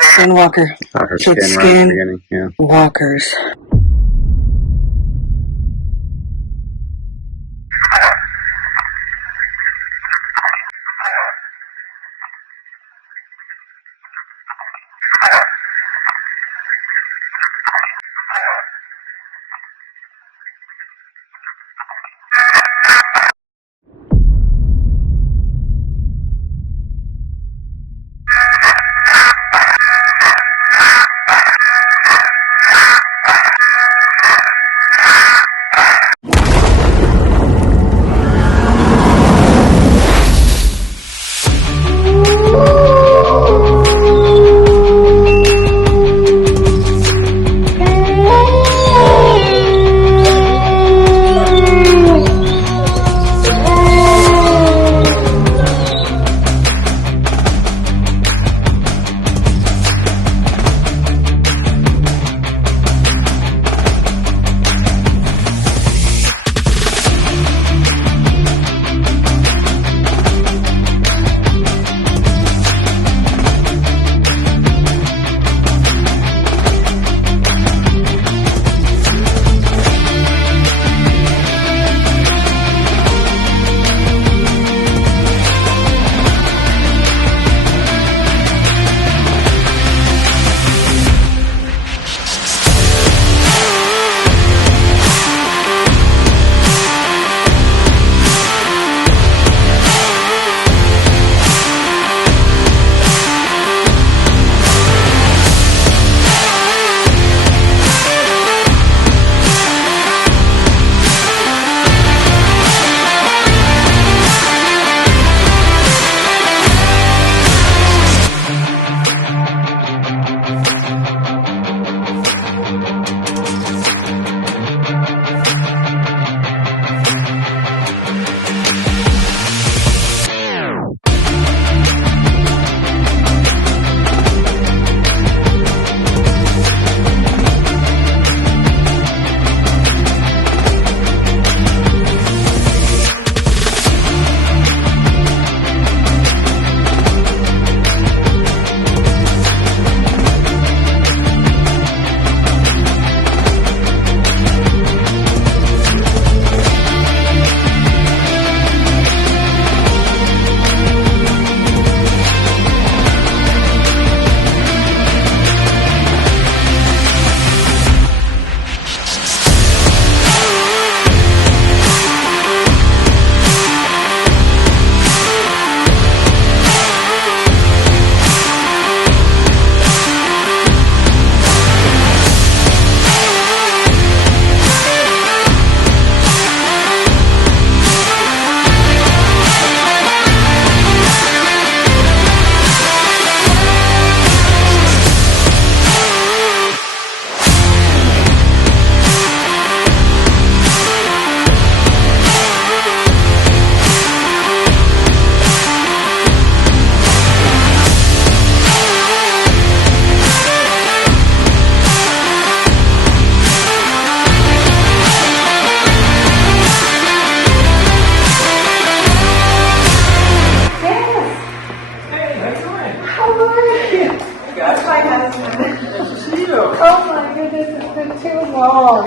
Skinwalker. Her Kid skin, right? skin Beginning, yeah. walkers.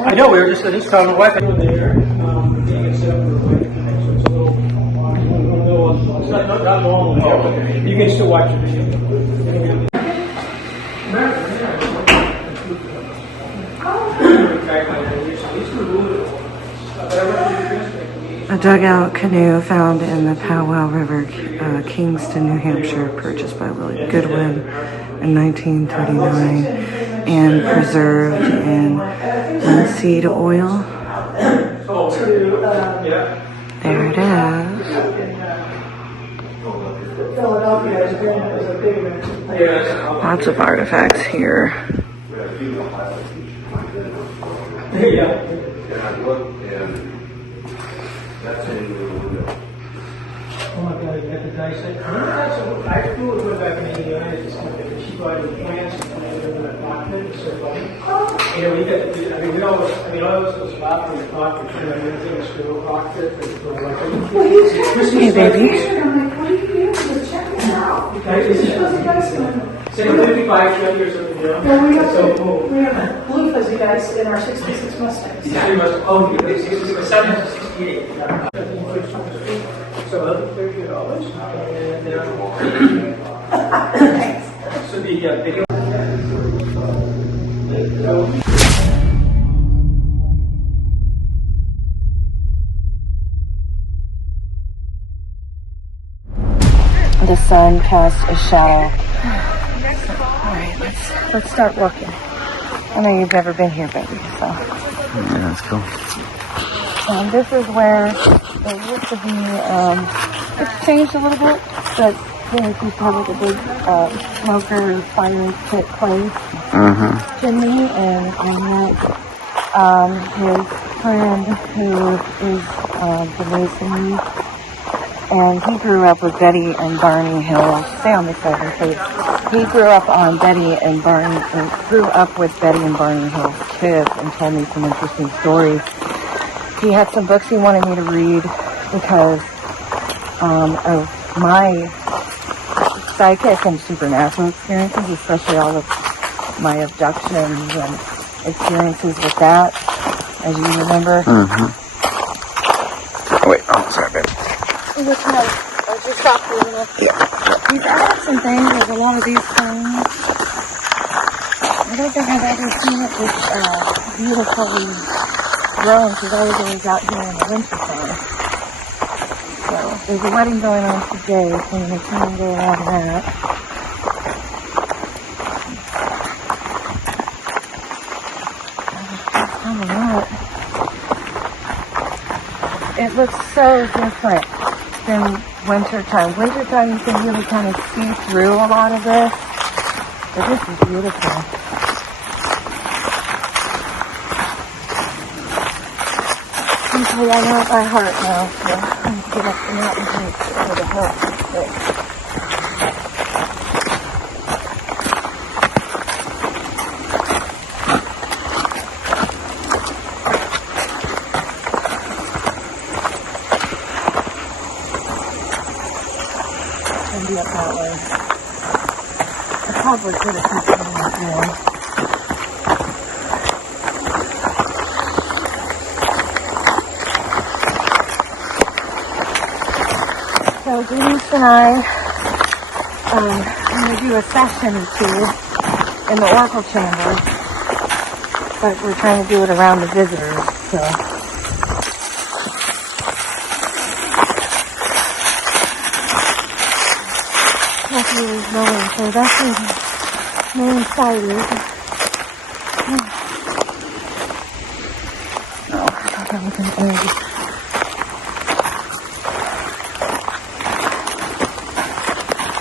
I know, we were just telling my wife over there, being set up for the wife tonight, so it's a little, it's not normal. You can still watch the video. A dugout canoe found in the Powell River, Kingston, New Hampshire, purchased by William Goodwin in 1939 and preserved in linseed oil. There it is. Lots of artifacts here. Oh my God, you have to dissect. I flew it back in the United States. She brought in plants and they were in a Dogmen. It's so funny. You know, we got, we always, I was laughing at the cockpit, and everything was still a cockpit. Hey, baby. I'm like, what are you doing? Check it out. Say 55, 20 or something, you know? Well, we So, have blue fuzzy guys in our 66 Mustangs. yeah, you must, oh, you have 66, my son has a 68. Yeah. So $130. And, so the video. The sun cast a shadow. Alright, let's start walking. I know you've never been here, baby, so. Yeah, that's cool. And this is where there used to be, it's changed a little bit, but there used to have like a big smoker fire pit place chimney, and I met his friend who is the masonry, and he grew up with Betty and Barney Hill. Stay on this side, please. He grew up on grew up with Betty and Barney Hill's kids, and told me some interesting stories. He had some books he wanted me to read because of my psychic and supernatural experiences, especially all of my abductions and experiences with that, as you remember. Oh, wait, oh, sorry, babe. Which has just stopped for a minute. He's added some things, there's a lot of these things. I don't think I've ever seen it this beautifully grown, because I was always out here in the wintertime. So, there's a wedding going on today, so I'm going to try and go around that. I don't know. It looks so different than wintertime. Wintertime you can really kind of see through a lot of this, but this is beautiful. Usually I know it by heart now, so I'm going to get up the mountain for the hill. Be up that way. I probably could have kept going that way. So Denise and I, I'm going to do a session or two in the Oracle Chamber, but we're trying to do it around the visitors, so. There's no way, so that's where the main site is. Oh, I thought that was an egg.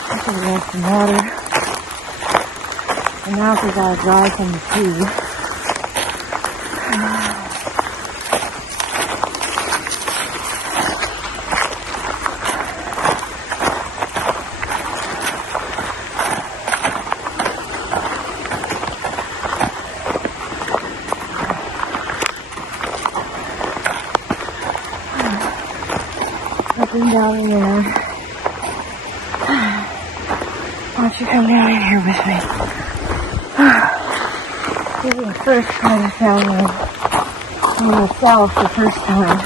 I should have lost some water. And now we gotta dry some tea. Down in there. Why don't you come down in here with me? This is the first time I found one myself the first time.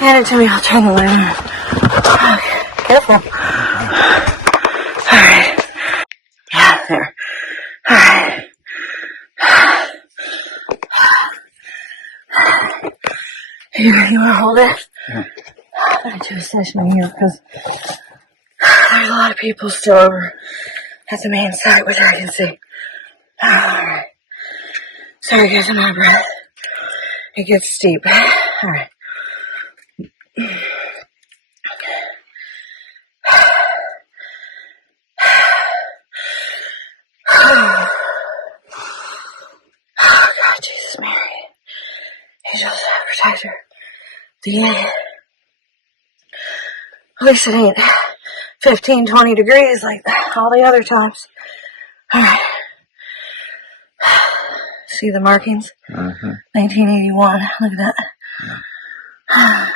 Hand it to me, I'll turn the light on. Okay, careful. Alright. Yeah, there. Alright. You want to hold it? Yeah. I'm going to do a session here because there's a lot of people still over at the main site with I can see. Alright. Sorry guys, I'm out of breath. It gets steep. Alright. Oh God, Jesus Mary, Angels, Protector, the end. At least it ain't 15, 20 degrees like all the other times. Alright. See the markings? 1981. Look at that.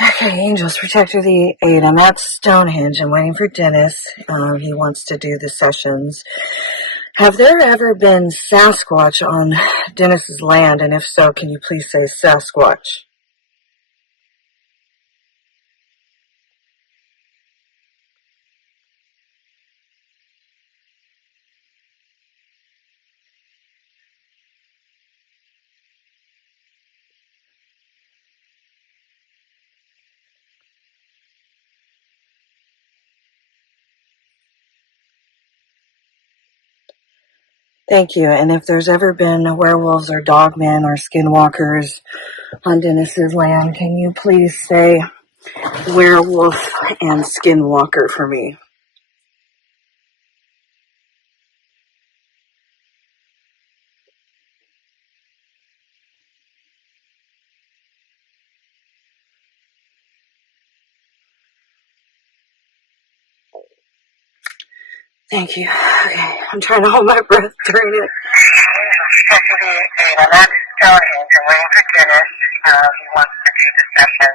Okay, Angels, Protector the 8. I'm at Stonehenge. I'm waiting for Dennis. He wants to do the sessions. Have there ever been Sasquatch on Dennis's land? And if so, can you please say Sasquatch? Thank you. And if there's ever been werewolves or dogmen or skinwalkers on Dennis's land, can you please say werewolf and skinwalker for me? Thank you. Okay, I'm trying to hold my breath during it. I'm at Stonehenge. I'm waiting for Dennis. He wants to do the session.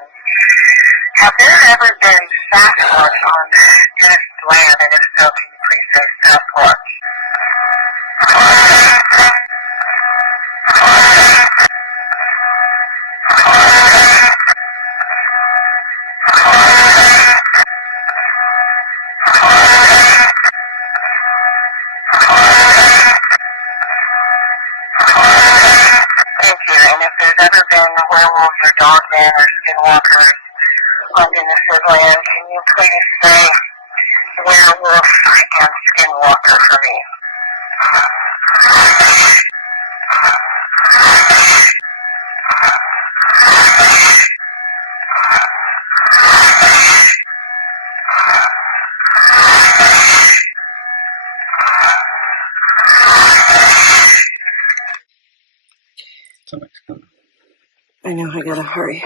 Have there ever been Sasquatch on Dennis's land? And if so, can you please say Sasquatch? Thank you. And if there's ever been werewolves or dogmen or skinwalkers on Dennis's land, can you please say werewolf and skinwalker for me? I know, I gotta hurry.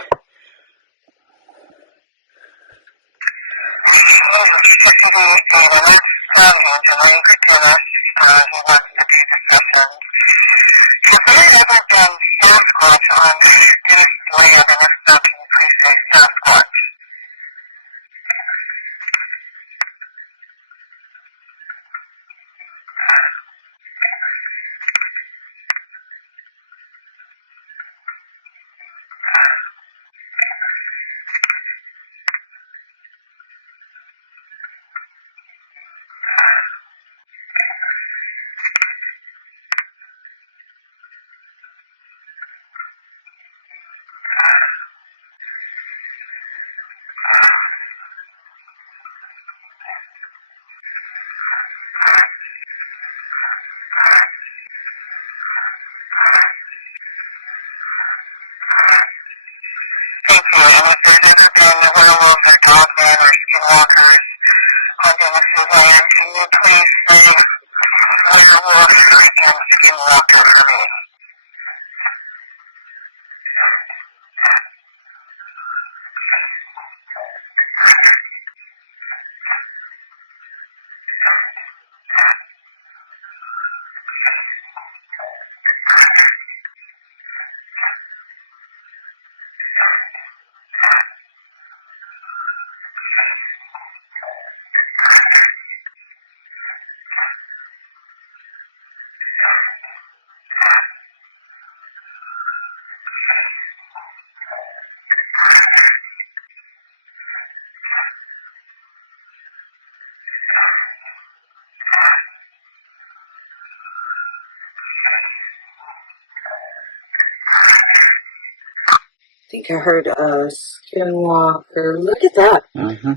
I think I heard a skinwalker. Look at that.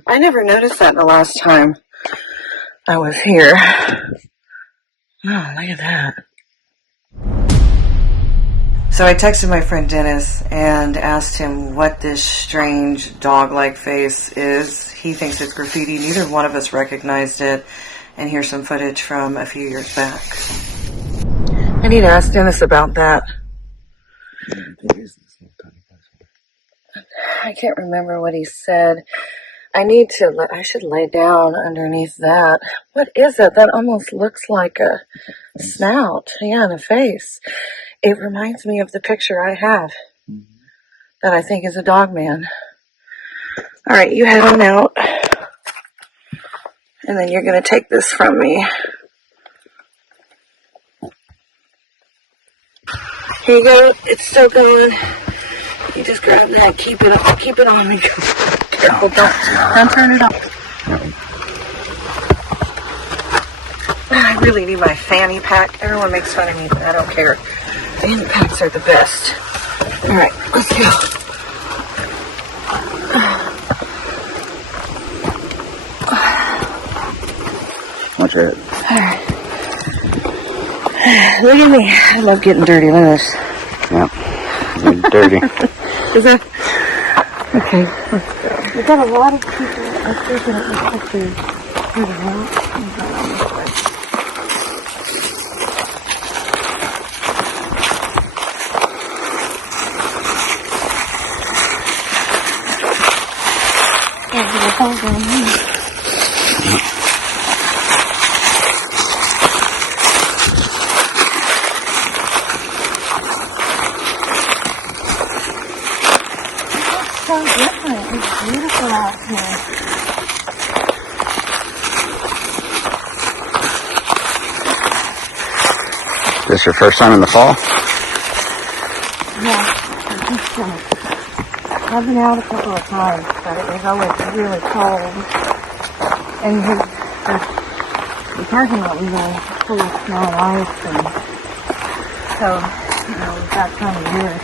I never noticed that the last time I was here. Oh, look at that. So I texted my friend Dennis and asked him what this strange dog-like face is. He thinks it's graffiti. Neither one of us recognized it. And here's some footage from a few years back. I need to ask Dennis about that. I can't remember what he said. I should lay down underneath that. What is it? That almost looks like a snout. Yeah, and a face. It reminds me of the picture I have that I think is a dog man. All right, you head on out. And then you're going to take this from me. Here you go. It's still going. You just grab that. Keep it on me. Careful. Don't turn it off. I really need my fanny pack. Everyone makes fun of me, but I don't care. Fanny packs are the best. All right, let's go. Watch it. Alright. Look at me. I love getting dirty. Look at this. Yep. You're dirty. Is that? Okay, let's go. We've got a lot of people up here that it looks like they're out. There's a hole down here. So different. It's beautiful out here. This your first time in the fall? Yeah, I think so. I've been out a couple of times, but it was always really cold. And the parking lot was all full of snow and ice. And so, with that time of year,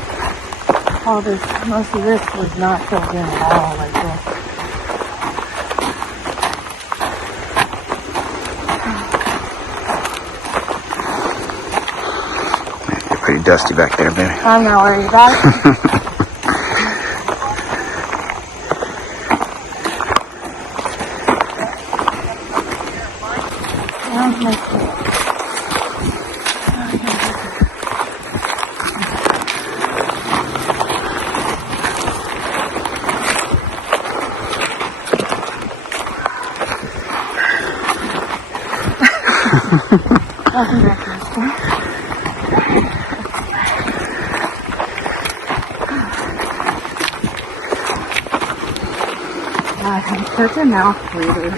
most of this was not filled in at all like this. You're pretty dusty back there, baby. I'm not worried about it. Welcome back to the store. I'm such a mouth breather.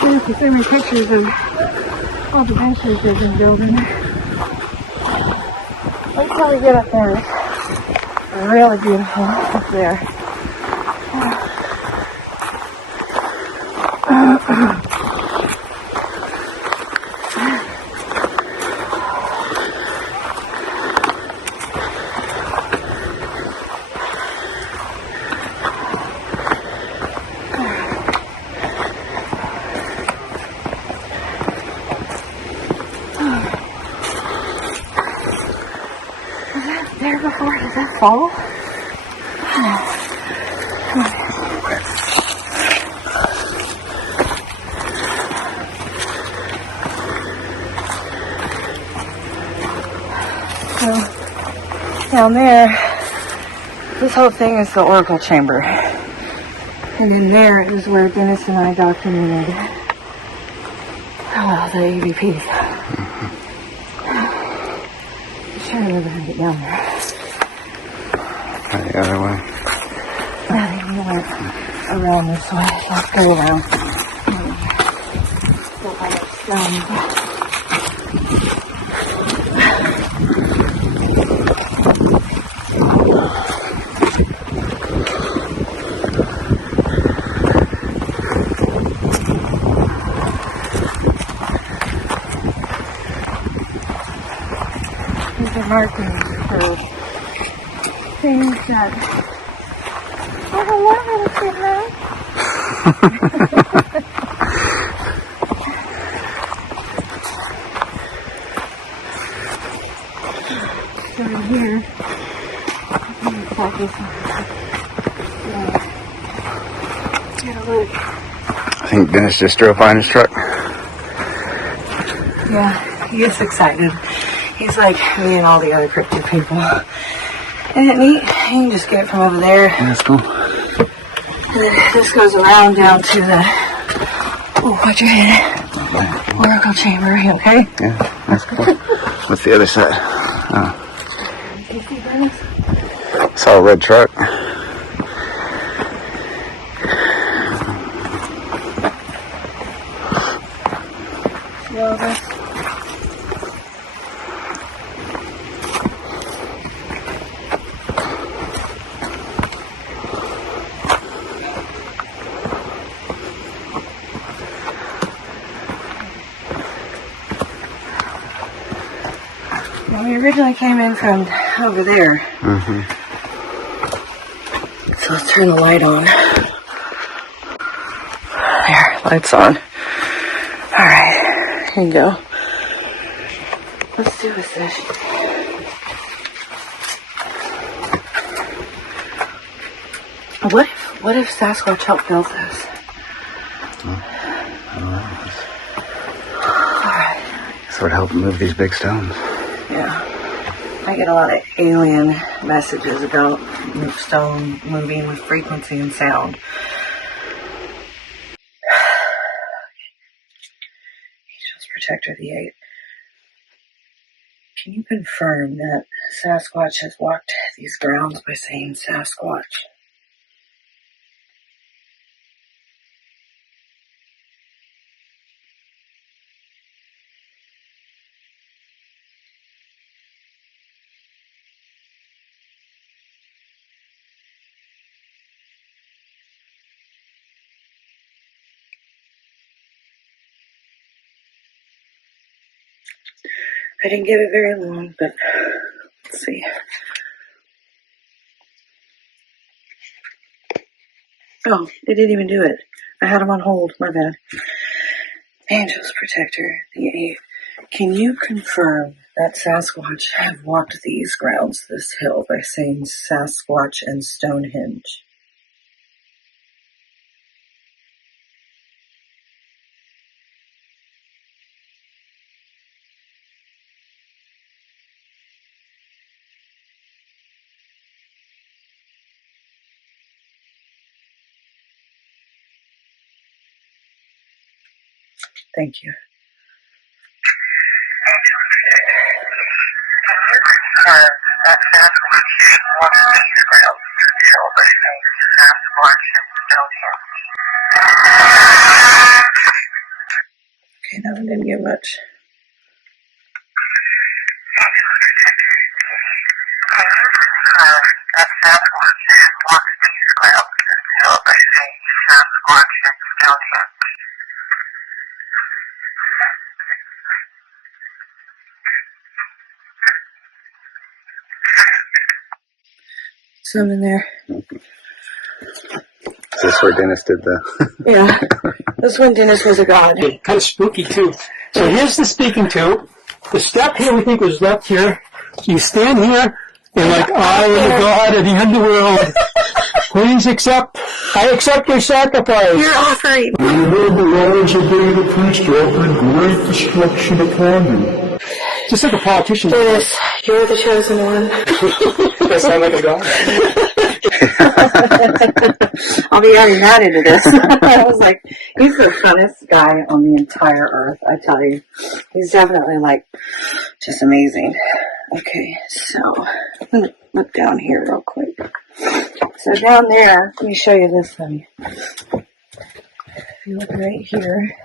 Beautiful. So many pictures of all the ventures they've been building. Wait till we get up there. It's really beautiful up there. Was that there before? Does that fall? So, down there, this whole thing is the Oracle Chamber. And in there is where Dennis and I documented the EVPs. Sure, we're going to get down there. The other way. I think we went around this way. Let's go around. So I these are markings for things that I don't want to sit around. So in here, I'm going to focus on get a look. I think Dennis just drove by in his truck. Yeah. He gets excited. He's like me and all the other cryptid people. Isn't it neat? You can just get it from over there. Yeah, that's cool. And then this goes around down to the, oh, watch your head. Oracle chamber, you okay? Yeah, that's cool. What's the other side? Oh. You see Dennis? Saw a red truck. See all this? Well, we originally came in from over there. Mm-hmm. So let's turn the light on. There, light's on. Alright, here you go. Let's do a session. What if Sasquatch helped build this? I don't know. Alright. Sort of help move these big stones. Yeah. I get a lot of alien messages about stone moving with frequency and sound. Angels Protector the 8. Can you confirm that Sasquatch has walked these grounds by saying Sasquatch? I didn't give it very long, but let's see. Oh, it didn't even do it. I had him on hold, my bad. Angels Protector, the 8. Can you confirm that Sasquatch have walked these grounds, this hill, by saying Sasquatch and Stonehenge? Thank you. That Sasquatch walked these grounds, this hill, by saying Sasquatch and Stonehenge. Okay, that one didn't get much. That Sasquatch walked these grounds, this hill, by saying Sasquatch and Stonehenge. Some in there. Is this where Dennis did the... Yeah. This one, Dennis was a god. Kind of spooky too. So here's the speaking tube. The step here we think was left here. You stand here and like, I am the God of the underworld. Please accept. I accept your sacrifice. Your offering. Remember the hours of being a priest offering great destruction upon you. Just like a politician. Dennis, you're the chosen one. That sound like a god. I'll be adding that into this. I was like, he's the funnest guy on the entire earth, I tell you. He's definitely like, just amazing. Okay, so, I'm going to look down here real quick. So down there, let me show you this one. If you look right here,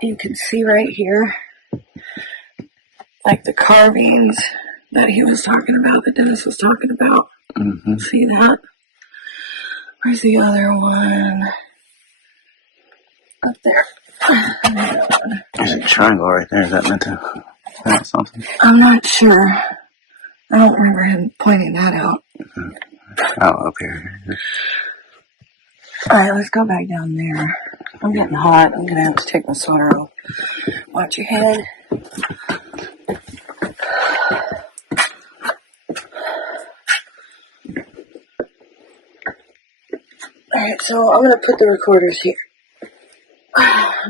you can see right here, like the carvings that he was talking about, that Dennis was talking about. Mm-hmm. See that? Where's the other one? Up there. There's a triangle right there. Is that meant to... Is that something? I'm not sure. I don't remember him pointing that out. Mm-hmm. Oh, up here. Alright, let's go back down there. I'm getting hot. I'm going to have to take my sweater off. Watch your head. Alright, so I'm going to put the recorders here.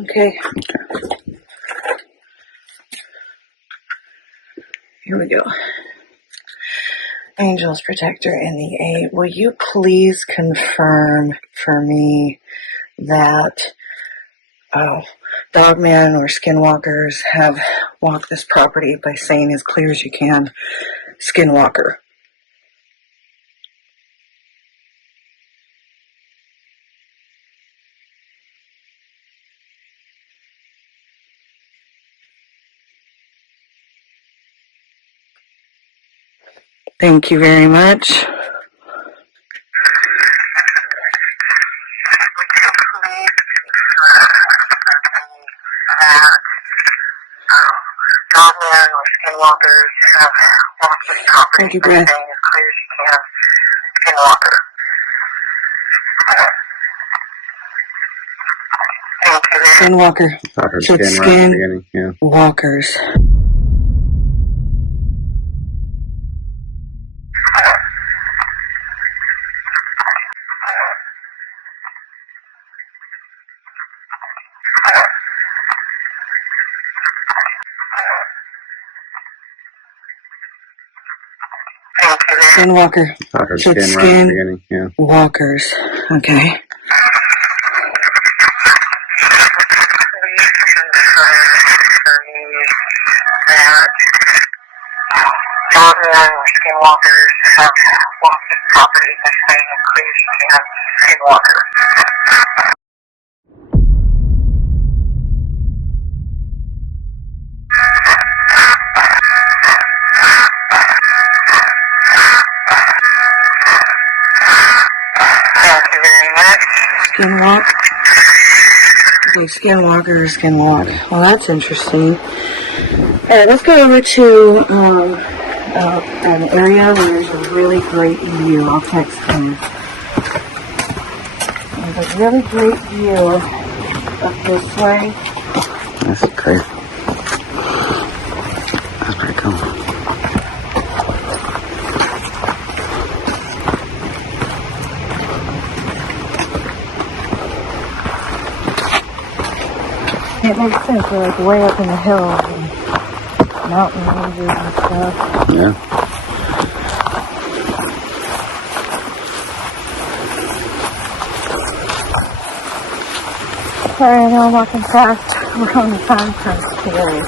Okay. we go. Angels, protector, and the 8. Will you please confirm for me that Dogmen or skinwalkers have walked this property by saying as clear as you can, skinwalker? Thank you very much. Dogmen or skinwalkers have walked this property by saying as clear as you can, skinwalker. Skinwalker. So it's skin walkers. Skinwalker. So it's skin walkers. Okay. Dogmen or skinwalkers have walked this property by saying as clear as you can, skinwalker. Thank you very much. Skinwalk. Okay, skinwalkers can walk. Well, that's interesting. Alright, let's go over to an area where there's a really great view. I'll text him. There's a really great view up this way. That's crazy. That's pretty cool. It makes sense. We're like way up in the hills and mountain ranges and stuff. Yeah. Sorry, I know I'm walking fast. We're on the time crunch today.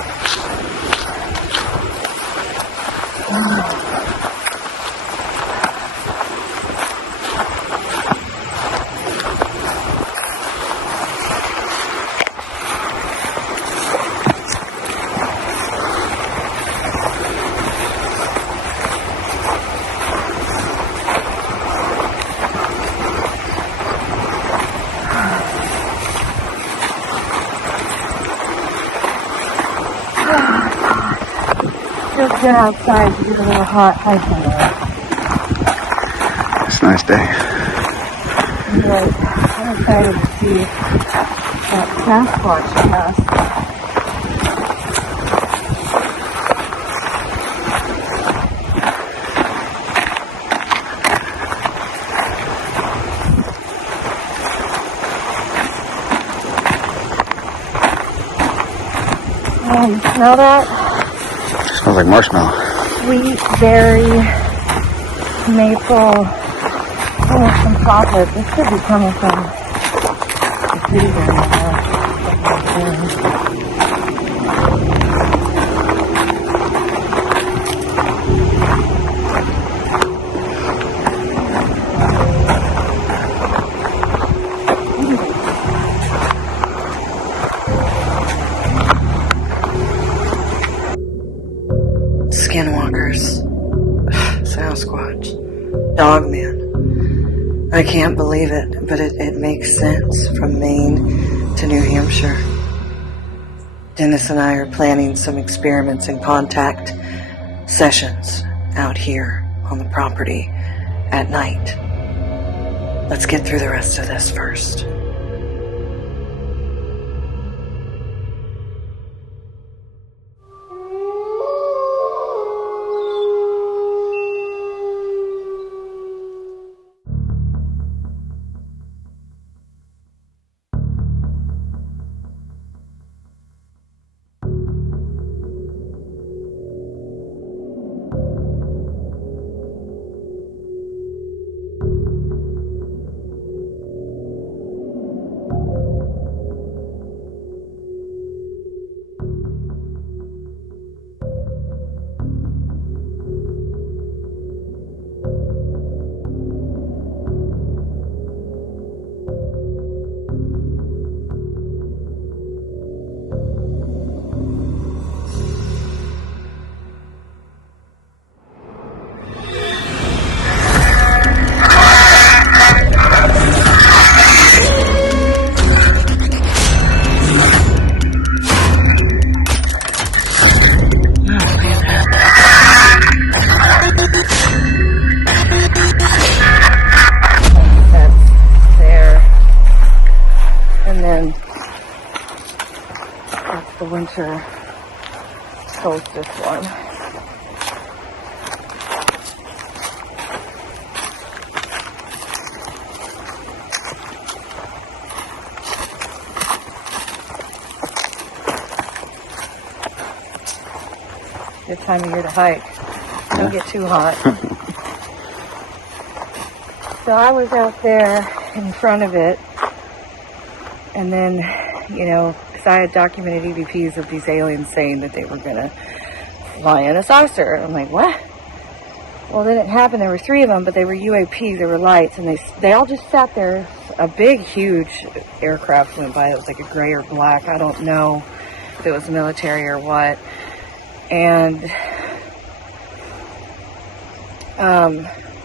Just get outside to get a little hot hiking there. It's a nice day. I'm excited to see that Sasquatch pass. Oh, you smell that? Smells like marshmallow. Sweet berry, maple, almost some chocolate. This could be coming from the city Skinwalkers, Sasquatch, Dogmen. I can't believe it, but it makes sense from Maine to New Hampshire. Dennis and I are planning some experiments and contact sessions out here on the property at night. Let's get through the rest of this first. winter solstice one. Good time of year to hike. Don't get too hot. So I was out there in front of it, and then, you know, because I had documented EVPs of these aliens saying that they were going to fly in a saucer. I'm like, what? Well, then it happened. There were 3 of them, but they were UAPs. They were lights, and they all just sat there. A big, huge aircraft went by. It was like a gray or black. I don't know if it was military or what. And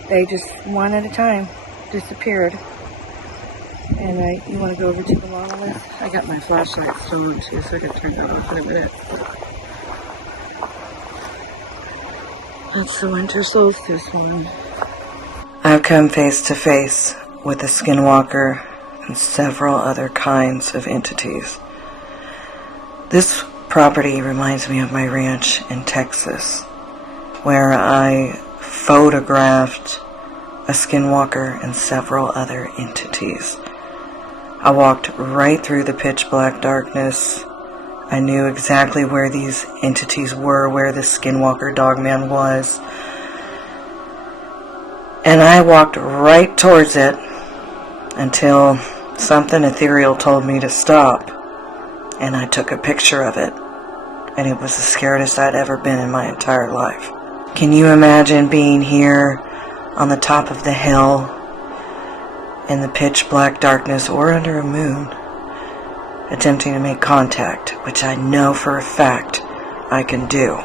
they just, one at a time, disappeared. And you want to go over to the monolith? I got my flashlight stolen too, so I got to turn that off in a minute. That's the winter solstice one. I've come face to face with a skinwalker and several other kinds of entities. This property reminds me of my ranch in Texas, where I photographed a skinwalker and several other entities. I walked right through the pitch black darkness. I knew exactly where these entities were, where the skinwalker dogman was. And I walked right towards it until something ethereal told me to stop. And I took a picture of it. And it was the scariest I'd ever been in my entire life. Can you imagine being here on the top of the hill in the pitch black darkness or under a moon, attempting to make contact, which I know for a fact I can do?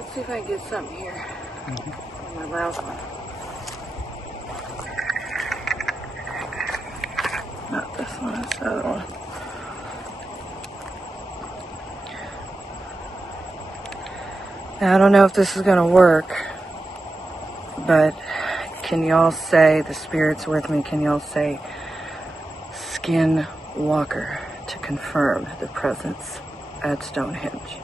Let's see if I can get something here. My loud one. Not this one, it's the other one. Now, I don't know if this is going to work, but can y'all say, the spirit's with me, can y'all say Skinwalker to confirm the presence at Stonehenge?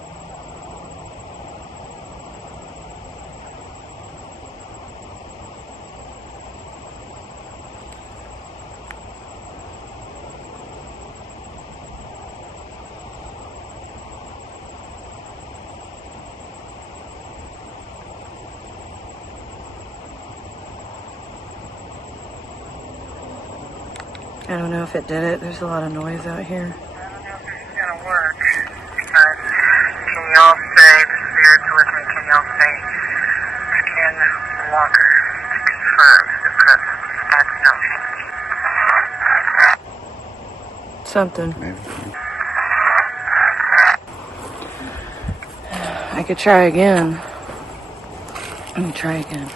I don't know if it did it. There's a lot of noise out here. I don't know if this is going to work, but can y'all say, the spirit's with me, can y'all say Skinwalker to confirm the presence at Stonehenge? Something. Maybe. I could try again. Let me try again.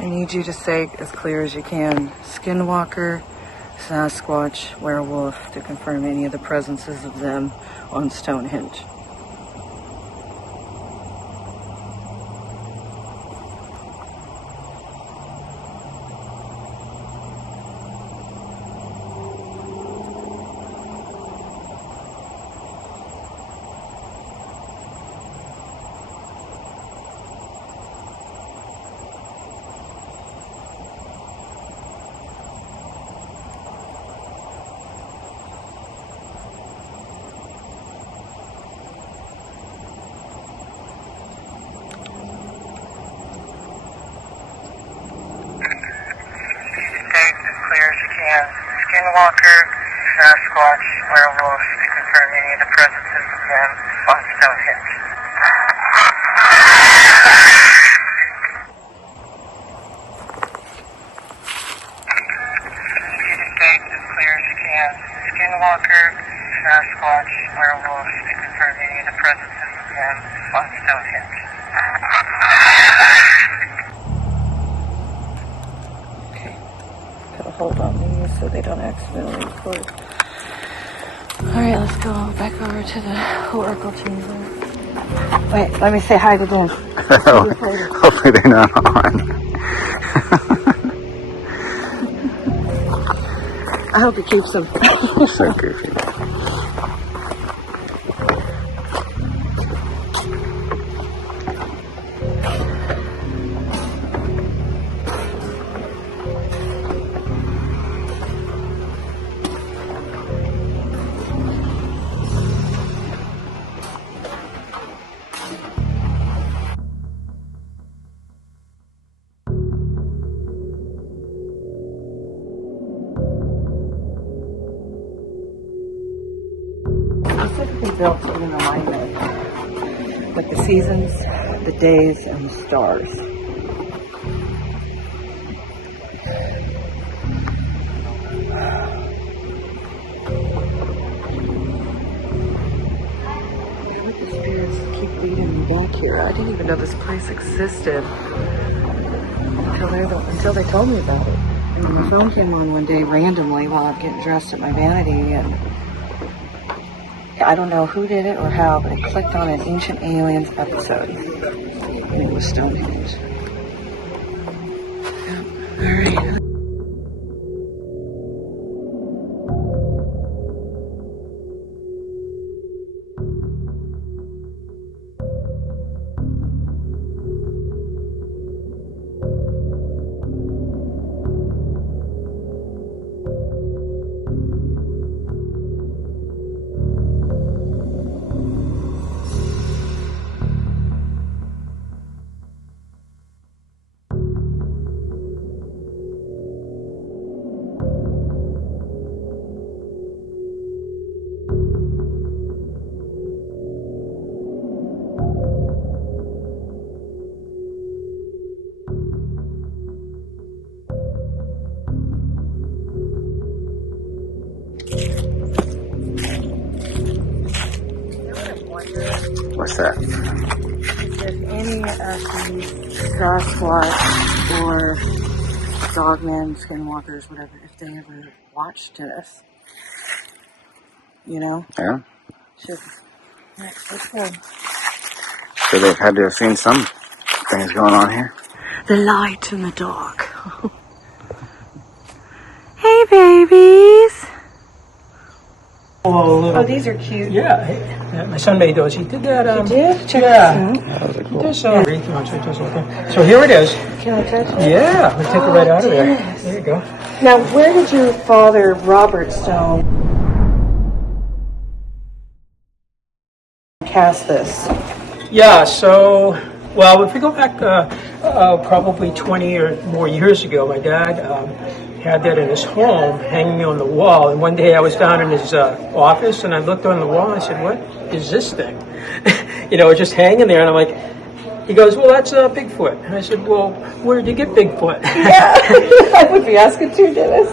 I need you to say as clear as you can, Skinwalker, Sasquatch, Werewolf, to confirm any of the presences of them on Stonehenge. Skinwalker, Sasquatch, Werewolves, to confirm any of the presences of them on Stonehenge. Skinwalker, Sasquatch, Werewolves to confirm any of the presences of them on Stonehenge. Okay. Gotta hold on these so they don't accidentally record. Alright, let's go back over to the Oracle chamber. Wait, let me say hi to them. Hopefully they're not on. I hope it keeps them. So goofy. Specifically built in alignment with the seasons, the days, and the stars. The spirits keep leading me back here. I didn't even know this place existed until they told me about it. And then my phone came on one day randomly while I'm getting dressed at my vanity, and I don't know who did it or how, but I clicked on an Ancient Aliens episode, and it was Stonehenge. Yeah. All right. What's that? If any of the Sasquatch or Dogmen, Skinwalkers, whatever, if they ever watched this, you know? Yeah. Should. Alright, let's go. So they've had to have seen some things going on here. The light in the dark. Hey, babies. Oh, these are cute. Yeah, my son made those. He did that. You did? Check yeah. this out. Those are cool. There's so here it is. Can I touch it? Yeah, we take it right out of there. Dennis. There you go. Now, where did your father, Robert Stone, cast this? Yeah, so, well, if we go back probably 20 or more years ago, my dad had that in his home, hanging on the wall. And one day I was down in his office, and I looked on the wall, and I said, what is this thing? You know, it's just hanging there, and I'm like, he goes, well, that's Bigfoot. And I said, well, where did you get Bigfoot? Yeah, I would be asking too, Dennis.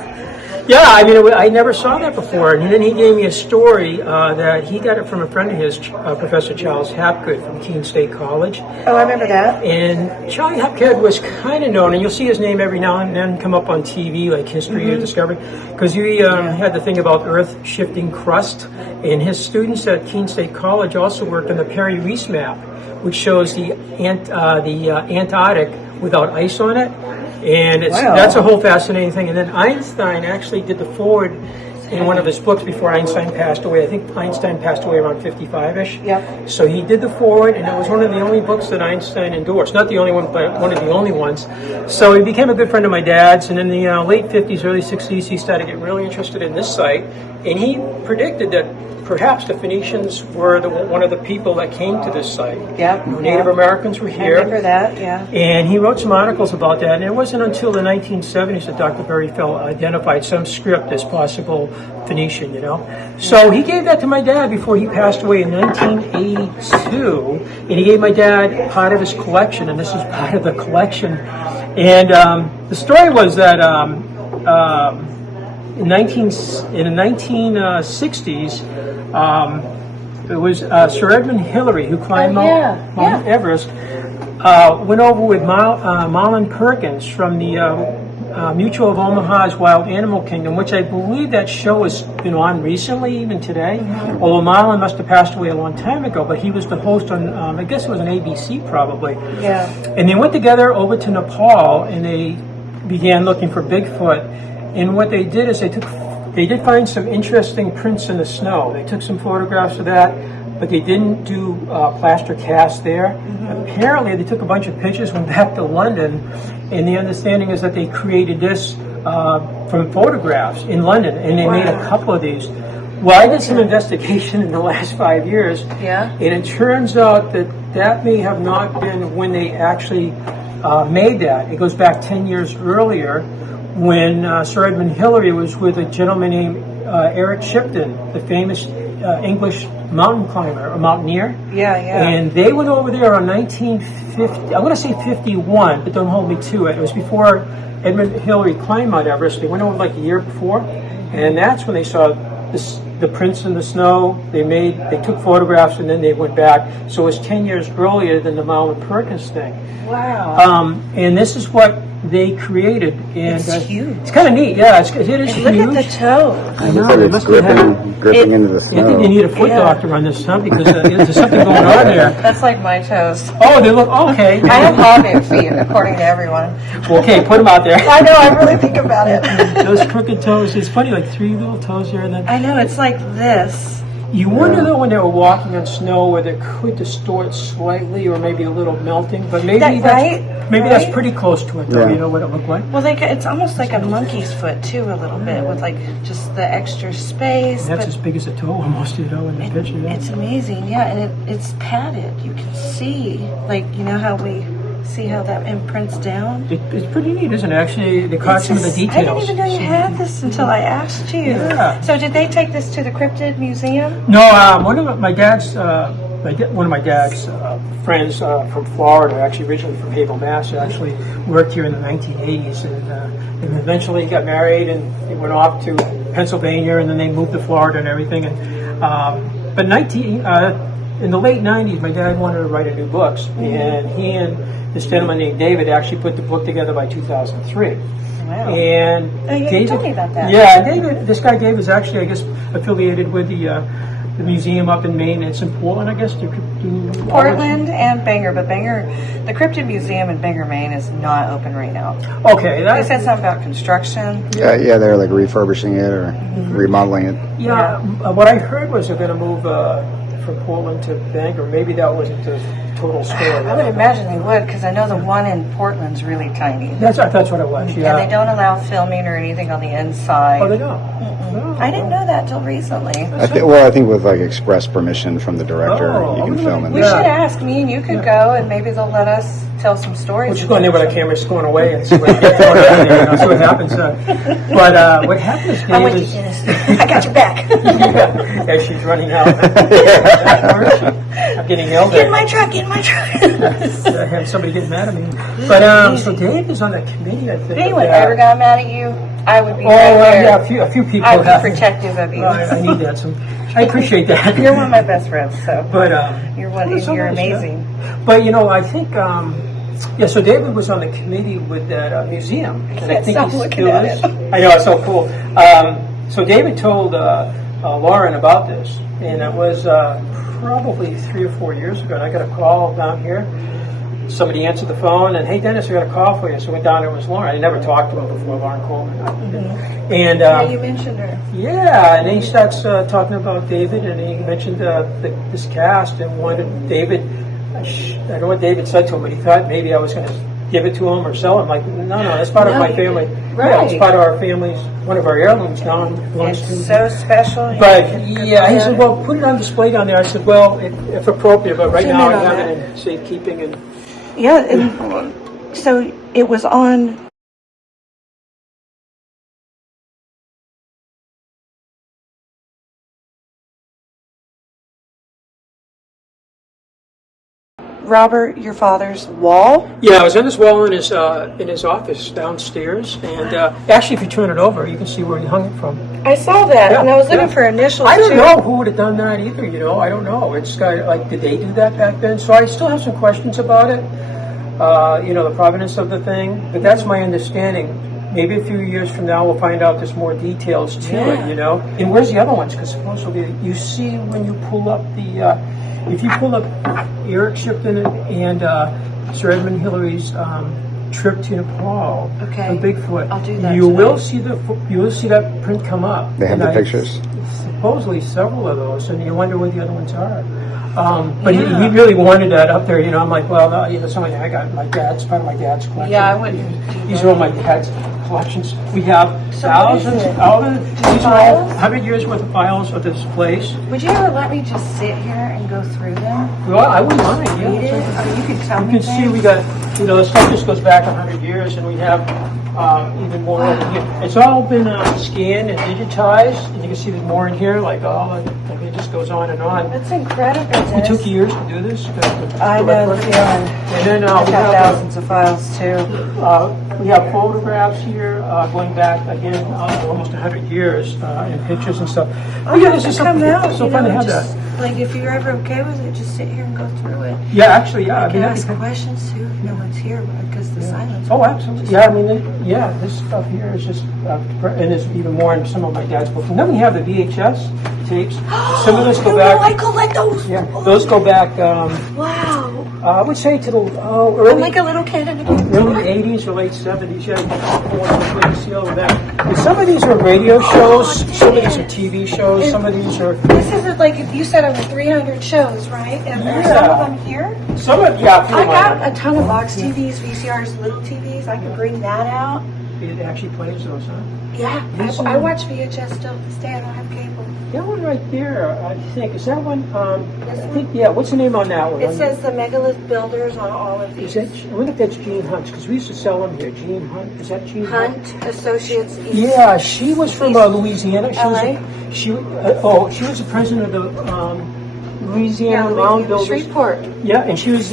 Yeah, I mean, I never saw that before. And then he gave me a story that he got it from a friend of his, Professor Charles Hapgood from Keene State College. Oh, I remember that. And Charlie Hapgood was kind of known, and you'll see his name every now and then come up on TV, like History or Discovery, because he had the thing about Earth shifting crust. And his students at Keene State College also worked on the Perry Reese map, which shows the Antarctic without ice on it. And that's a whole fascinating thing. And then Einstein actually did the foreword in one of his books before Einstein passed away. I think Einstein passed away around 55-ish. Yep. So he did the foreword, and it was one of the only books that Einstein endorsed. Not the only one, but one of the only ones. So he became a good friend of my dad's, and in the late 50s, early 60s, he started getting really interested in this site. And he predicted that perhaps the Phoenicians were one of the people that came to this site. Yep. Native Americans were here. I remember that, yeah. And he wrote some articles about that, and it wasn't until the 1970s that Dr. Berryfeld identified some script as possible Phoenician, you know. So he gave that to my dad before he passed away in 1982, and he gave my dad part of his collection, and this is part of the collection. And the story was that in the 1960s, it was Sir Edmund Hillary who climbed Mount Everest. Went over with Marlon Perkins from the Mutual of Omaha's Wild Animal Kingdom, which I believe that show has been on recently, even today. Although Marlon must have passed away a long time ago, but he was the host on, I guess it was an ABC probably. Yeah. And they went together over to Nepal, and they began looking for Bigfoot. And what they did is they did find some interesting prints in the snow. They took some photographs of that, but they didn't do plaster cast there. Apparently, they took a bunch of pictures, went back to London, and the understanding is that they created this from photographs in London, and they made a couple of these. Well, I did some investigation in the last 5 years, and it turns out that may have not been when they actually made that. It goes back 10 years earlier, when Sir Edmund Hillary was with a gentleman named Eric Shipton, the famous English mountain climber, or mountaineer. And they went over there on 1950, I'm going to say 51, but don't hold me to it. It was before Edmund Hillary climbed Mount Everest. They went over like a year before, and that's when they saw the prints in the snow. They took photographs, and then they went back. So it was 10 years earlier than the Marlon Perkins thing. Wow. And this is what they created. And It's huge. It's kind of neat. Yeah, it is huge. Look at the toe. I know. It's They must have gripping into the I think snow. they need a foot doctor on this, huh? Because there's something going on there. That's like my toes. Oh, they look okay. I have hobbit feet, according to everyone. Okay, put them out there. I know, I really think about it. Those crooked toes. It's funny, like 3 little toes here, and then I know, it's like this. you wonder though when they were walking on snow whether it could distort slightly or maybe a little melting, but maybe that's pretty close to it though. Yeah. You know what it looked like? Well, it's almost like a monkey's foot too, a little bit, with like just the extra space. That's but as big as a toe almost, you know, in the picture. Yeah. it's amazing, yeah, and it's padded. You can see, like, you know how we see how that imprints down? It's pretty neat, isn't it? Actually, they caught some of the details. I didn't even know you had this until I asked you. Yeah. So did they take this to the Cryptid Museum? No, one of my dad's friends from Florida, actually originally from Haverhill, Mass, actually worked here in the 1980s, and eventually got married, and they went off to Pennsylvania, and then they moved to Florida and everything. And but in the late 90s, my dad wanted to write a new book, and he and this gentleman named David actually put the book together by 2003. Wow. And you David, told me about that. Yeah, This guy David is actually, I guess, affiliated with the museum up in Maine. It's in Portland, I guess. Portland and Bangor, but the Cryptid Museum in Bangor, Maine is not open right now. Okay. They said something about construction. Yeah, they're like refurbishing it or remodeling it. Yeah, what I heard was they're going to move from Portland to Bangor. Maybe that wasn't the total story. I would imagine they would, because I know the one in Portland's really tiny. That's what it was, yeah. And they don't allow filming or anything on the inside. Oh, they don't? Oh, I didn't know that until recently. I think with like express permission from the director, you can film in We there. should ask. Me and you could go, and maybe they'll let us tell some stories. We'll just go in there with our cameras going away and see what gets going on there, see what happens. But what happens, Dave, I'm with you, Dennis. I got your back. as she's running out. I'm getting yelled at. Get in my truck, get in my truck. I have somebody getting mad at me. But so Dave is on the committee, I think. If anyone ever got mad at you, I would be right there. Yeah, a few people I'd have. be protective of you. I need that. I appreciate that. You're one of my best friends, so. But You're amazing. But I think so David was on the committee with that museum, and I think stop he looking still at is. it. I know, it's so cool. So David told Lauren about this, and it was probably 3 or 4 years ago. And I got a call down here. Somebody answered the phone, and hey, Dennis, we got a call for you. So I went down there. It was Lauren. I never talked to him before. Lauren Coleman. And Yeah, you mentioned her. yeah, and then he starts talking about David, and he mentioned this cast and wanted David. I know what David said to him, but he thought maybe I was going to give it to him or sell it. I'm like, no, that's part of my family. Right. Yeah, it's part of our family's, one of our heirlooms now. It's so special. But yeah, he said, well, put it on display down there. I said, well, if appropriate, but right now I have it in safekeeping. And Yeah, and so it was on. Robert, your father's wall? Yeah, I was on this wall in his office downstairs, and actually, if you turn it over, you can see where he hung it from. I saw that, Yeah, and I was looking yeah. for initials. I don't too. know who would have done that either. I don't know. It's got like, did they do that back then? So I still have some questions about it. The provenance of the thing, but that's my understanding. Maybe a few years from now, we'll find out there's more details to it. And where's the other ones? Because supposedly, you see when you pull up if you pull up Eric Shipton and Sir Edmund Hillary's trip to Nepal on Bigfoot, I'll do that you tonight. will see that print come up. They have the pictures. Supposedly several of those, and you wonder where the other ones are. But he really wanted that up there. I'm like, well, something I got part of my dad's collection. Yeah, I wouldn't. These are all my dad's collections. We have So what is thousands. it? These are all 100 years worth of files of this place. Would you ever let me just sit here and go through them? Well, I wouldn't mind. Yeah. Read it? Or you could tell You me can see things? we got, the stuff just goes back 100 years, and we have even more over here. It's all been scanned and digitized, and you can see there's more in here, it just goes on and on. That's incredible. It took years to do this. I know the feeling. And then I've we got have thousands of files too. we have photographs here going back again almost 100 years and pictures and stuff. Oh, yeah, this this is come out. so fun to have just, that. Like if you're ever okay with it, just sit here and go through it. Yeah, actually, yeah. I can that'd ask be- questions too if no one's here because the silence. Oh, absolutely. Yeah, this stuff here is just, and there's even more in some of my dad's books. And then we have the VHS tapes. Some of those go back. I collect those. Yeah, those go back. Wow. I would say to the I'm early. like a little kid in a big Early 80s or late 70s, yeah, you see all of that. And some of these are radio shows, some of these are TV shows, some of these are... This is like, you said over 300 shows, right? And are some of them here? Some of, yeah, I got a ton of box TVs, VCRs, little TVs. I can bring that out. It actually plays those, huh? Yeah, I watch VHS still to this day. I don't have cable. That one right there, I think, is that one? I think, yeah, what's the name on that one? It says the megalith builders on all of Is these. that, I wonder if that's Gene Hunt, because we used to sell them here. Gene Hunt, is that Gene Hunt? Hunt Associates East. Yeah, she was from Louisiana. LA? She was the president of the Louisiana Mound Builders. Shreveport. Yeah, and she was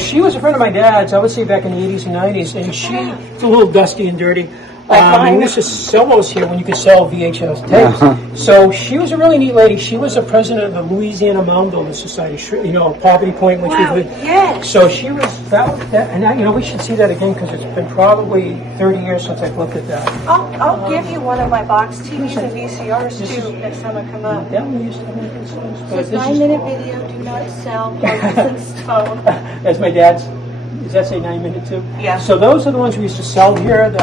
she was a friend of my dad's, I would say back in the 80s and 90s, and it's a little dusty and dirty. We used to sell those here when you could sell VHS tapes. So she was a really neat lady. She was the president of the Louisiana Mound Builders Society, Poverty Point, which Wow, we yes. So she was, we should see that again because it's been probably 30 years since I've looked at that. I'll give you one of my box TVs and VCRs too next time I come up. That one used to have good songs, but This is this is- 9-minute video. Do not sell puzzles and stone. That's my dad's. Does that say 9-minute too? Yeah. So those are the ones we used to sell here. Those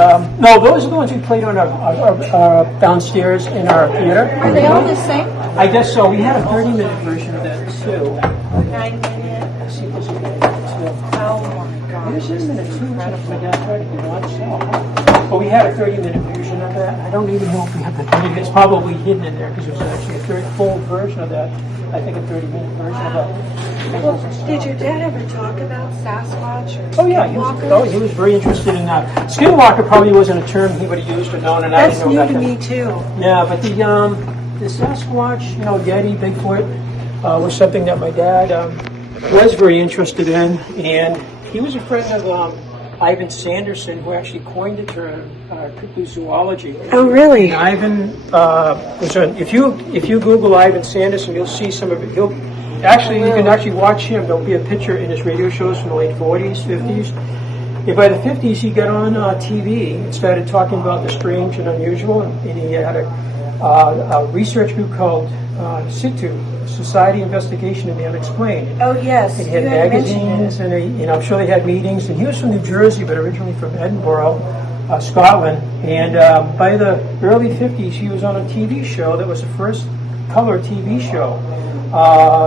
are the ones we played on our downstairs in our theater. Are they all the same? I guess so. We had a 30-minute version of that too. 9-minute. Let's see if there's a minute too. Oh my gosh. There's a minute too. My dad tried to not sell. But we had a 30-minute version of that. I don't even know if we have the 30. It's probably hidden in there because it was actually a full version of that. I think a 30-minute version of that. Well, did your dad ever talk about Sasquatch or Oh yeah, Skinwalkers? he was very interested in that. Skinwalker probably wasn't a term he would have used or known, and I That's didn't know new that to then. me too. Yeah, but the Sasquatch, Yeti, Bigfoot, was something that my dad was very interested in, and he was a friend of Ivan Sanderson, who actually coined the term cryptozoology. Oh, really? And Ivan was on. If you Google Ivan Sanderson, you'll see some of it. You can actually watch him. There'll be a picture in his radio shows from the late 40s, 50s. And by the 50s, he got on TV and started talking about the strange and unusual. And he had a research group called SITU, Society Investigation of the Unexplained. Oh, yes. And he had You had magazines, and I'm sure they had meetings. And he was from New Jersey, but originally from Edinburgh, Scotland. And by the early 50s, he was on a TV show that was the first color TV show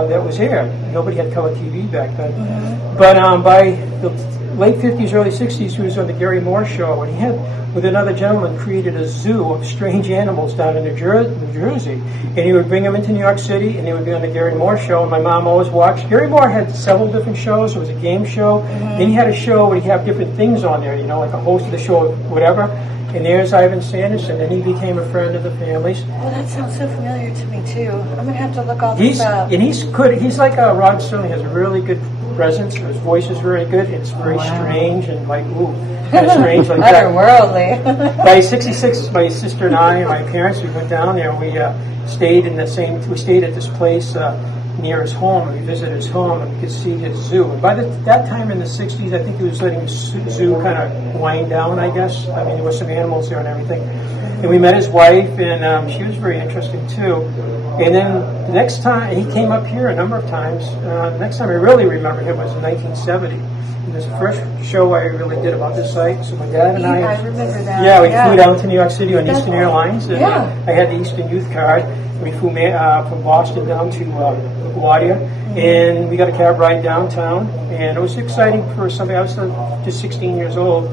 that was aired. Nobody had color TV back then. Mm-hmm. But by the late 50s, early 60s, he was on the Gary Moore show, and he had, with another gentleman, created a zoo of strange animals down in New Jersey. And he would bring them into New York City, and they would be on the Gary Moore show, and my mom always watched. Gary Moore had several different shows. It was a game show. Mm-hmm. Then he had a show where he'd have different things on there, like a host of the show, whatever. And there's Ivan Sanderson, and he became a friend of the family's. Well, that sounds so familiar to me too. I'm gonna have to look all this up. He's good. He's like Rod Sterling. Has a really good presence. His voice is very good. It's very strange and like kind of strange like that. Otherworldly. By 66, my sister and I and my parents, we went down there. We stayed in we stayed at this place near his home. We visited his home, and we could see his zoo. And by that time in the 60s, I think he was letting his zoo kind of wind down, I guess. I mean, there were some animals there and everything. And we met his wife, and she was very interesting too. And then the next time, he came up here a number of times. The next time I really remember him was in 1970. And this first show I really did about this site. So my dad and I remember that. Yeah, we flew down to New York City on Eastern Airlines. And Yeah. I had the Eastern Youth card. We flew from Boston down to LaGuardia, and we got a cab ride downtown, and it was exciting for somebody. I was just 16 years old,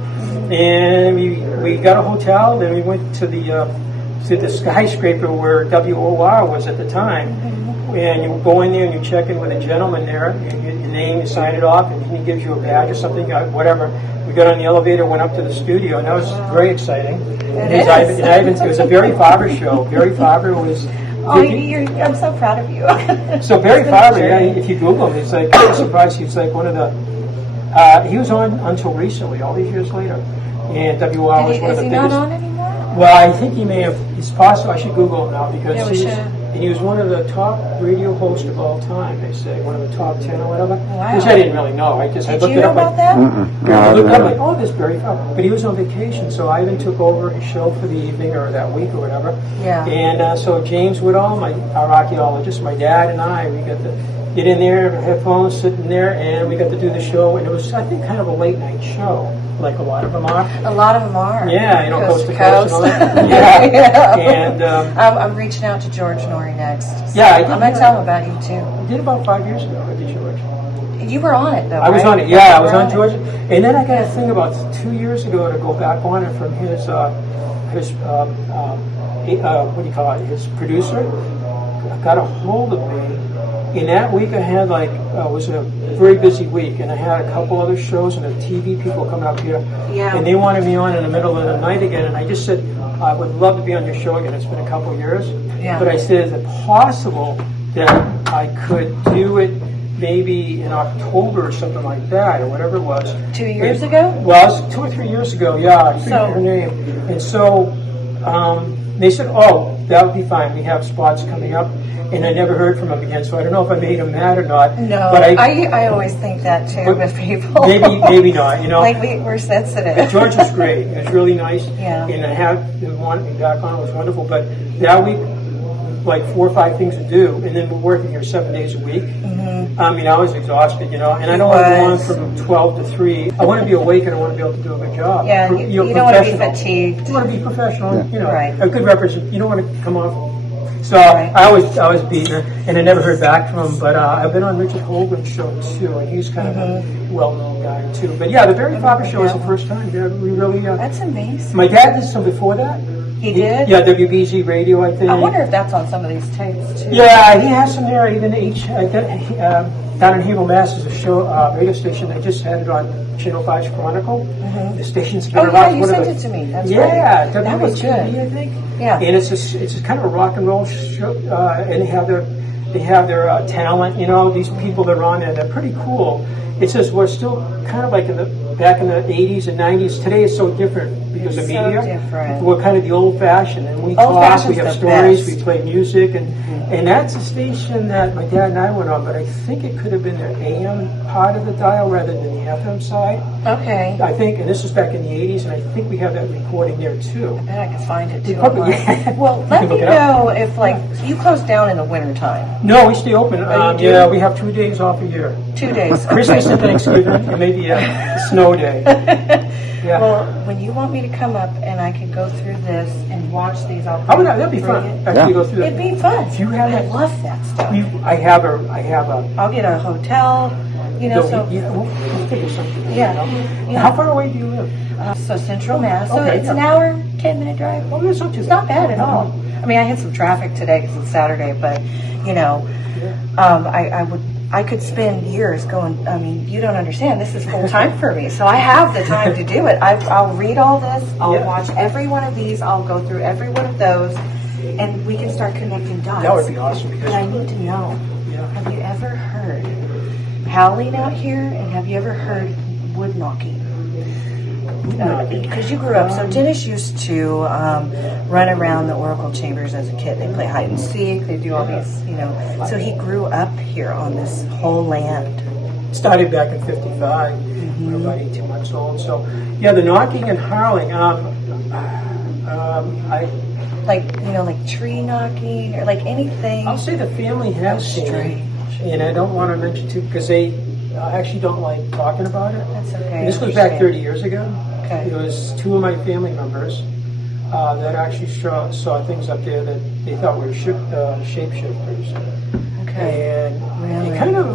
and we got a hotel. Then we went to the skyscraper where WOR was at the time, and you go in there and you check in with a gentleman there. Your name, you sign it off, and he gives you a badge or something, whatever. We got on the elevator, went up to the studio, and that was very exciting. It was a Barry Farber show. Barry Farber was. I'm so proud of you. So Barry Farber, if you Google him, it's like, I'm surprised he's like one of the, he was on until recently, all these years later. And WR was one of the biggest. Is he not on anymore? Well, I think he may have, it's possible, I should Google him now, because he was one of the top radio hosts of all time, they say, one of the top 10 or whatever. Wow. Which I didn't really know. I looked Did you know about that? I looked up like, oh, this Barry Farber. But he was on vacation, so Ivan took over his show for the evening or that week or whatever. Yeah. And so James Woodall, our archaeologist, my dad and I, we got to get in there, headphones, sitting there, and we got to do the show. And it was, I think, kind of a late night show, like a lot of them are. A lot of them are. Yeah, coast to coast. And all that. Yeah. And I'm reaching out to George Norrie next. So yeah, I did. I'm going to tell him about you too. I did about 5 years ago. I did George. You were on it though. I was right? on it. Yeah, I was on George. And then I got a thing about 2 years ago to go back on it from his what do you call it? His producer got a hold of me. In that week, I had it was a very busy week, and I had a couple other shows and the TV people coming up here, and they wanted me on in the middle of the night again. And I just said, I would love to be on your show again. It's been a couple of years, but I said, is it possible that I could do it maybe in October or something like that, or whatever it was. 2 years ago? Well, it was 2 or 3 years ago. Yeah, I forget her name. And so they said, "Oh, that would be fine. We have spots coming up." And I never heard from him again, so I don't know if I made him mad or not. No, but I always think that too with people. Maybe not, you know. Like we're sensitive. But George was great. He was really nice. Yeah. And I had him wanting me back on. It was wonderful. But that week, like 4 or 5 things to do, and then we're working here 7 days a week. Mm-hmm. I mean, I was exhausted, you know, and I don't want to go on from 12 to 3. I want to be awake and I want to be able to do a good job. Yeah, you don't want to be fatigued. You want to be professional, you know, right. a good representative. You don't want to come off. So I was beaten, and I never heard back from him. But I've been on Richard Hogan's show too, and he's kind of a well-known guy too. But yeah, the Barry Farber show was the first time. Yeah, we really. That's amazing. My dad did some before that. He did? Yeah, WBZ Radio, I think. I wonder if that's on some of these tapes too. Yeah, he has some there. Even down in Hebrew, Mass, is a show, radio station. They just had it on Channel 5's Chronicle. Mm-hmm. The station's been around. You sent it to me. That's right. That was good. I think. Yeah. And it's a kind of a rock and roll show, and they have their talent. You know, these people that are on there, they're pretty cool. It says we're still kind of like back in the 80s and 90s. Today is so different because of media. Different. We're kind of the old-fashioned, and we talk, we have stories, we play music, and that's a station that my dad and I went on, but I think it could have been their AM part of the dial rather than the FM side. Okay. I think, and this was back in the 80s, and I think we have that recording there too. I bet I can find it too. Yeah. Well, let me know if, you close down in the wintertime. No, we stay open. Yeah, we have 2 days off a year. 2 days. Christmas and Thanksgiving, and maybe a snow day. Yeah. Well, when you want me to come up and I can go through this and watch these, that'd be fun. Actually, go through that. It'd be fun. If you have I love that stuff. I have a. I'll get a hotel. You know, we'll figure something. Yeah. You know. How far away do you live? So Central Mass. So it's an hour, 10-minute drive. Oh, that's not too bad. It's not bad at all. I mean, I had some traffic today because it's Saturday, but you know, I would I could spend years going, I mean, you don't understand, this is full time for me. So I have the time to do it. I'll read all this, I'll watch every one of these, I'll go through every one of those, and we can start connecting dots. That would be awesome. Because But I need to know, Yeah. have you ever heard howling out here, and have you ever heard wood knocking? Because you grew up, so Dennis used to run around the Oracle Chambers as a kid. They play hide and seek, they do all these, you know. So he grew up here on this whole land. started back in 55, when I was about 18 months old. So, yeah, the knocking and howling. Like, you know, like tree knocking or like anything. I'll say the family has seen it, Strange. and I don't want to mention too because they actually don't like talking about it. That's okay. And this I goes back understand. 30 years ago. Okay. It was two of my family members that actually saw things up there that they thought were shapeshifters. Okay. And Really? it kind of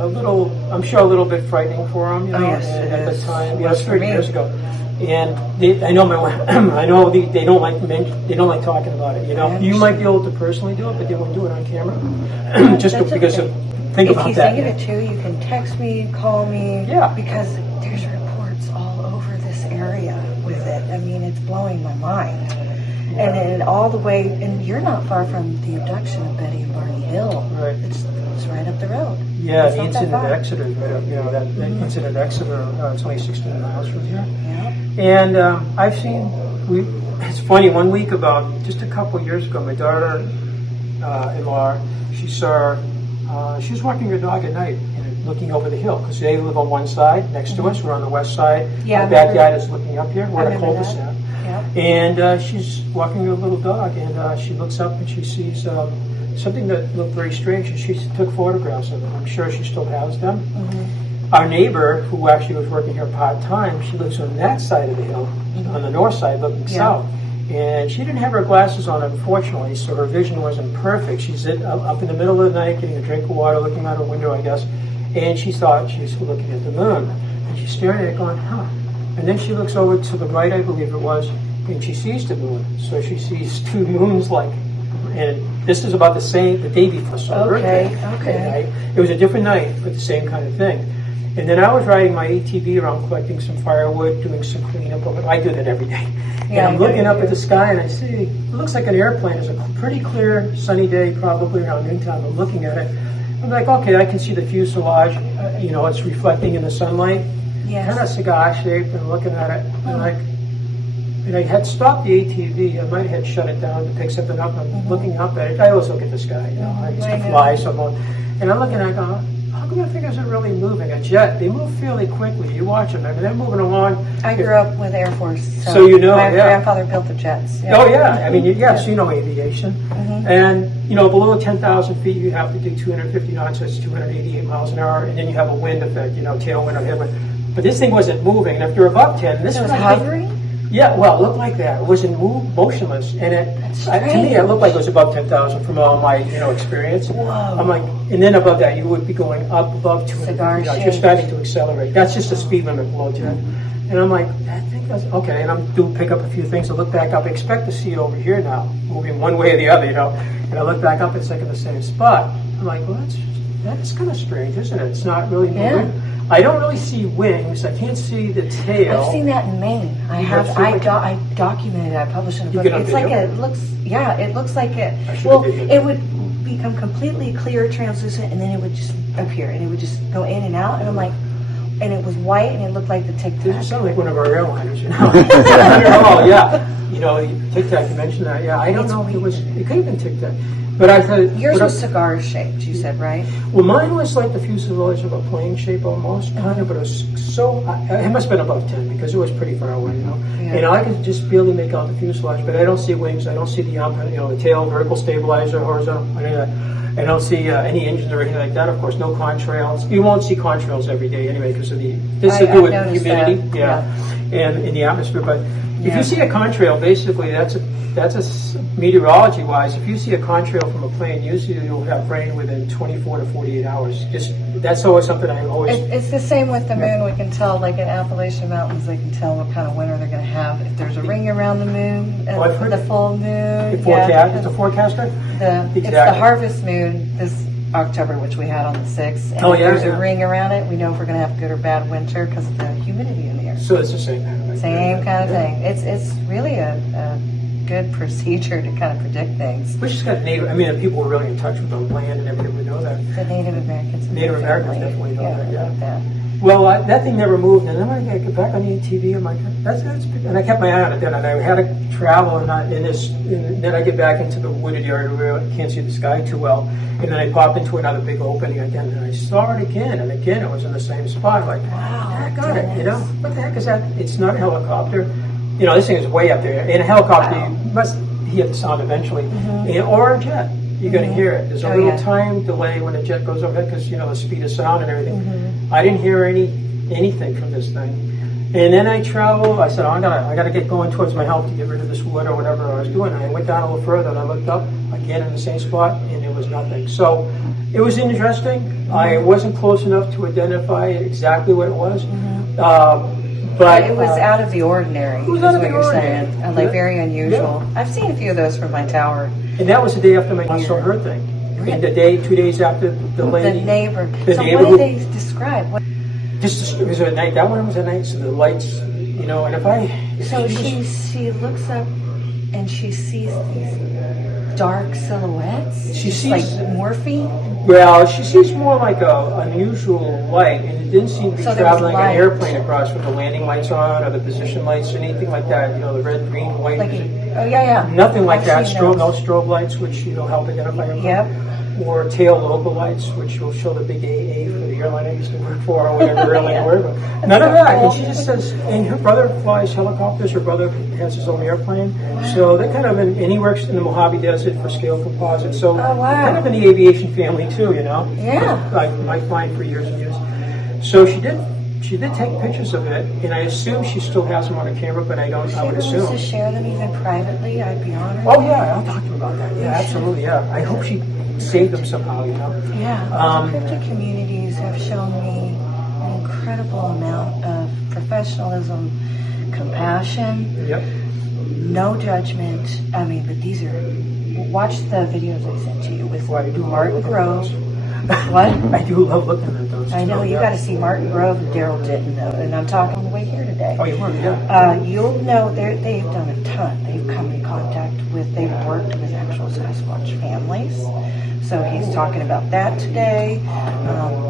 a little, I'm sure a little bit frightening for them, you know, yes, and it at is. the time, It yeah, was it's for 30 me. years ago. And I know I know they don't like they don't like talking about it. You know, I you might be able to personally do it, but they won't do it on camera. Just That's because okay. of think If about you that. think of it too, you can text me, call me. Yeah. Because there's reports all over this area with it. I mean, it's blowing my mind. And then all the way, and you're not far from the abduction of Betty and Barney Hill. Right. It's right up the road. Yeah, It's the not that incident far. at Exeter, right up, you know, that incident at Exeter, it's only 16 miles from here. Yeah. And I've seen, it's funny, one week about, just a couple years ago, my daughter-in-law, she saw, she was walking her dog at night and looking over the hill, because they live on one side next to us, we're on the west side. Yeah, I The remember. backyard is looking up here, we're in a remember that. cul-de-sac. Yeah. And she's walking her little dog, and she looks up and she sees something that looked very strange, and she took photographs of it. I'm sure she still has them. Our neighbor, who actually was working here part-time, she lives on that side of the hill, on the north side, looking south. And she didn't have her glasses on, unfortunately, so her vision wasn't perfect. She's up in the middle of the night getting a drink of water, looking out her window, I guess, and she thought she was looking at the moon. And she's staring at it going, huh. And then she looks over to the right, I believe it was, and she sees the moon. So she sees two moons, like, and this is about the day before her birthday. Okay. It was a different night, but the same kind of thing. And then I was riding my ATV around collecting some firewood, doing some cleanup of it. I do that every day. And Yeah, I'm looking up at the sky and I see, it looks like an airplane. It's a pretty clear, sunny day, probably around noontime. I'm looking at it. I'm like, okay, I can see the fuselage. You know, it's reflecting in the sunlight. Yes. Kind of cigar shaped, and looking at it. And I had stopped the ATV. I might have shut it down to pick something up. I'm looking up at it. I always look at the sky. You know, I used to fly somewhere. And I'm looking at it going, how come the figures are really moving? A jet, they move fairly quickly. You watch them. I mean, they're moving along. I grew up with Air Force. So you know, my yeah. grandfather built the jets. Oh, yeah. I mean, yes, you know aviation. And, you know, below 10,000 feet, you have to do 250 knots. That's 288 miles an hour. And then you have a wind effect, you know, tailwind or headwind. But this thing wasn't moving. And if you're above 10, this It was was hovering? Yeah, well, it looked like that. It wasn't motionless, and to me, it looked like it was above 10,000 from all my, experience. Whoa. I'm like, and then above that, you would be going up above 250 Cigar knots. shape. You're starting to accelerate. That's just the speed limit below 10. And I'm like, I think that's okay. And I'm do pick up a few things. I look back up. I expect to see it over here now, moving one way or the other, And I look back up, it's like in the same spot. I'm like, well, that's kind of strange, isn't it? It's not really moving. Yeah. I don't really see wings. I can't see the tail. I've seen that in Maine. I documented it. I published it in a You book. get a It's like video? it looks like it. should Well, have videoed it would become completely clear, translucent, and then it would just appear, and it would just go in and out. And I'm like, and it was white, and it looked like the Tic You Tac. sound like one of our airliners, Oh, yeah. Tic Tac, you mentioned that. Yeah, I don't know if it could have been Tic Tac. But I thought. Yours was cigar shaped. You said, right? Well, mine was like the fuselage of a plane shape almost, kind of, but it was so, it must have been above 10 because it was pretty far away, Yeah. I could just barely make out the fuselage, but I don't see wings, I don't see the tail, vertical stabilizer, horizontal, any of that. I don't see any engines or anything like that, of course, no contrails. You won't see contrails every day anyway because of this to do with noticed humidity, that. and in the atmosphere, but if you see a contrail, basically that's a meteorology-wise, if you see a contrail from a plane, usually you'll have rain within 24 to 48 hours. That's always something I always... It's the same with the moon. We can tell, like in Appalachian Mountains, they can tell what kind of winter they're going to have. If there's a ring around the moon, I've heard the full moon. It's a forecaster? It's the Exactly. harvest moon. October, which we had on the 6th. And Oh, if yeah, there's yeah. a ring around it, we know if we're going to have a good or bad winter because of the humidity in the air. So it's the same kind of thing. Same kind of thing. It's really a good procedure to kind of predict things. We just got Native, I mean, the people were really in touch with the land and everything, we know that. The Native Americans. and Native their Americans family. definitely know that, yeah. like that. Well, that thing never moved, and then when I get back on the ATV, I'm like, that's and I kept my eye on it then, and I had to travel, and then I get back into the wooded area where I can't see the sky too well, and then I pop into another big opening again, and I saw it again, and again it was in the same spot. I'm like, I got it, you know? What the heck is that? It's not a helicopter. You know, this thing is way up there. In a helicopter, you must hear the sound eventually, or a jet. You're going to hear it. There's a little time delay when a jet goes overhead because, you know, the speed of sound and everything. I didn't hear anything from this thing. And then I traveled. I said, I got to get going towards my house to get rid of this wood or whatever I was doing. And I went down a little further and I looked up again in the same spot and there was nothing. So it was interesting. I wasn't close enough to identify exactly what it was. But it was out of the ordinary, was is out of what the you're ordinary. saying. And like very unusual. I've seen a few of those from my tower. And that was the day after my I saw her thing. And the day, 2 days after the lady. The neighbor. The So neighbor what did they describe? What, Just, it was at night. That one was at night, so the lights, you know, and if I... so she looks up and she sees these dark silhouettes? She It's sees- like morphine? Well, she sees more like a unusual light, and it didn't seem to be So there was traveling an light. airplane across with the landing lights on, or the position lights, anything like that, you know, the red, green, white. Like yeah. Nothing like I've that. seen No those. strobe lights, which, you know, help identify a Yep. or tail local lights, which will show the big AA for the airline I used to work for, or whatever airline I work for. None of that. And she just says, and her brother flies helicopters. Her brother has his own airplane. So they're kind of and he works in the Mojave Desert for scale composites. So Oh, wow. kind of in the aviation family too, you know. Yeah. I flying for years and years. So she did take pictures of it, and I assume she still has them on a camera, but I would If she wants to assume. share them even privately, I'd be honored. Oh yeah, I'll talk to her about that. Yeah, absolutely. Yeah, I hope she saved them somehow. You know. Yeah, the cryptid communities have shown me an incredible amount of professionalism, compassion, Yep. no judgment. I mean, but these are, watch the videos I sent to you with Well, I do love Martin looking at Grove. those. What? I do love looking at those. I know, too, you yeah. got to see Martin Grove and Daryl Ditton, though, and I'm talking on the way here today. Oh, you were, yeah. You'll know they've done a ton. They've come in contact with, they've worked with actual Sasquatch families. So he's talking about that today.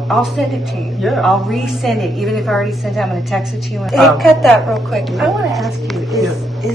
I'll send it to you. Yeah. I'll resend it, even if I already sent it. I'm going to text it to you. Hey, cut that real quick. I want to ask you: is